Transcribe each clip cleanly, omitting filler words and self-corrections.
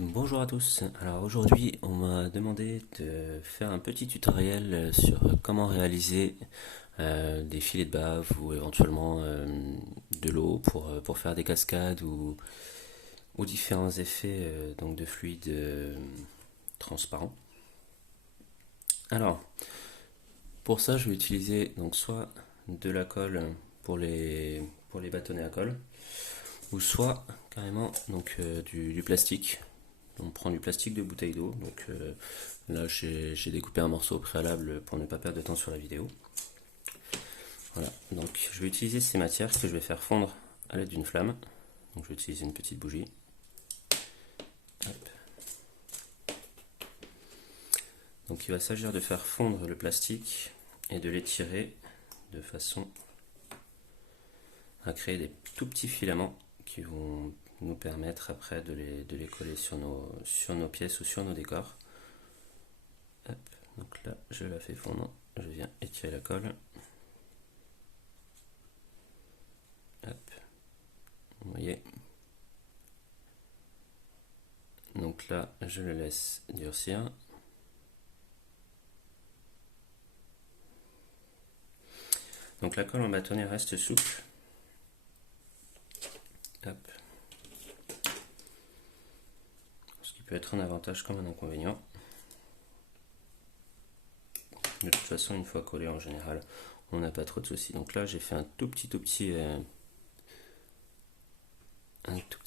Bonjour à tous. Alors aujourd'hui, on m'a demandé de faire un petit tutoriel sur comment réaliser des filets de bave ou éventuellement de l'eau pour faire des cascades ou différents effets donc de fluide transparent. Alors, pour ça, je vais utiliser donc soit de la colle pour les bâtonnets à colle ou soit carrément donc du plastique. On prend du plastique de bouteille d'eau. Donc là, j'ai découpé un morceau au préalable pour ne pas perdre de temps sur la vidéo. Voilà. Donc je vais utiliser ces matières que je vais faire fondre à l'aide d'une flamme. Donc je vais utiliser une petite bougie. Hop. Donc il va s'agir de faire fondre le plastique et de l'étirer de façon à créer des tout petits filaments qui vont nous permettre après de les coller sur nos pièces ou sur nos décors. Hop. Donc là, je la fais fondre. Je viens étirer la colle. Hop. Vous voyez. Donc là, je le laisse durcir. Donc la colle en bâtonnet reste souple. Hop. Ce qui peut être un avantage comme un inconvénient. De toute façon, une fois collé en général, on n'a pas trop de soucis. Donc là, j'ai fait un tout petit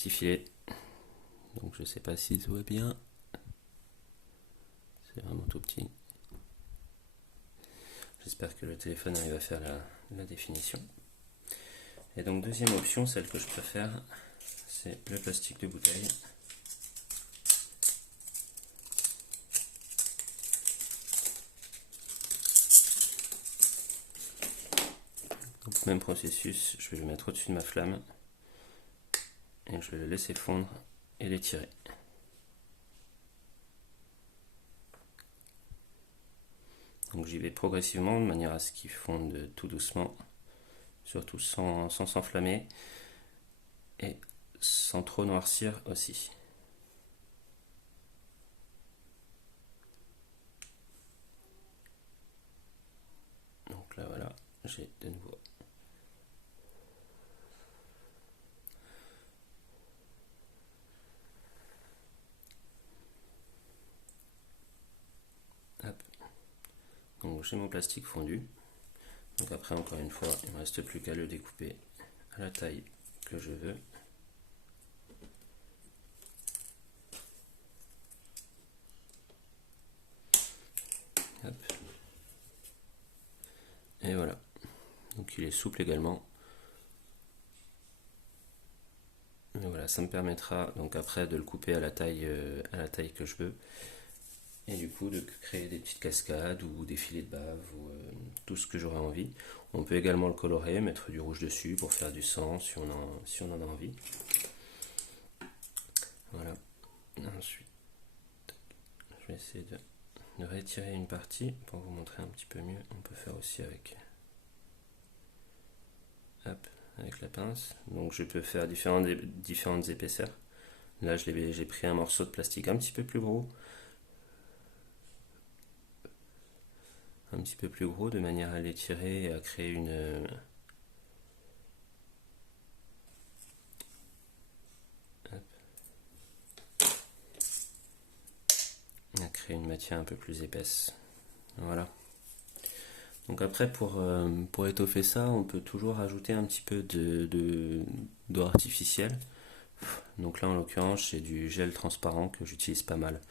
filet. Donc je sais pas s'il se voit bien. C'est vraiment tout petit. J'espère que le téléphone arrive à faire la définition. Et donc deuxième option, celle que je préfère, c'est le plastique de bouteille. Donc même processus, je vais le mettre au-dessus de ma flamme et je vais le laisser fondre et l'étirer. Donc j'y vais progressivement de manière à ce qu'il fonde tout doucement, surtout sans s'enflammer et sans trop noircir aussi. Donc là voilà, j'ai de nouveau. Hop. Donc j'ai mon plastique fondu. Donc après encore une fois, il ne me reste plus qu'à le découper à la taille que je veux. Hop. Et voilà. Donc il est souple également. Et voilà, ça me permettra donc après de le couper à la taille que je veux. Et du coup de créer des petites cascades ou des filets de bave ou tout ce que j'aurai envie. On peut également le colorer, mettre du rouge dessus pour faire du sang si on en a envie. Voilà. Ensuite, je vais essayer de retirer une partie pour vous montrer un petit peu mieux. On peut faire aussi avec, hop, avec la pince. Donc je peux faire différentes épaisseurs. Là j'ai pris un morceau de plastique un petit peu plus gros. De manière à l'étirer et à créer une matière un peu plus épaisse. Voilà. Donc après pour étoffer ça, on peut toujours ajouter un petit peu d'eau artificielle. Donc là en l'occurrence j'ai du gel transparent que j'utilise pas mal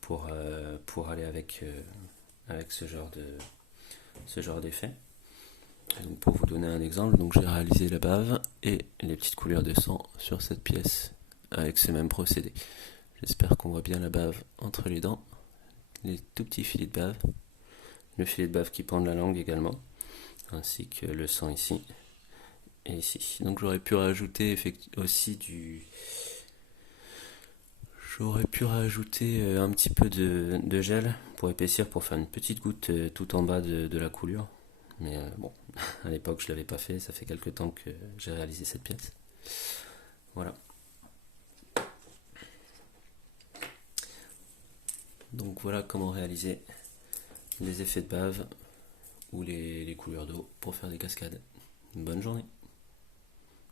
pour aller avec ce genre d'effet. Donc pour vous donner un exemple, donc j'ai réalisé la bave et les petites couleurs de sang sur cette pièce avec ce même procédé. J'espère qu'on voit bien la bave entre les dents, les tout petits filets de bave, le filet de bave qui pend de la langue également, ainsi que le sang ici et ici. Donc j'aurais pu rajouter aussi J'aurais pu rajouter un petit peu de gel pour épaissir, pour faire une petite goutte tout en bas de la coulure. Mais bon, à l'époque je l'avais pas fait, ça fait quelques temps que j'ai réalisé cette pièce. Voilà. Donc voilà comment réaliser les effets de bave ou les couleurs d'eau pour faire des cascades. Bonne journée.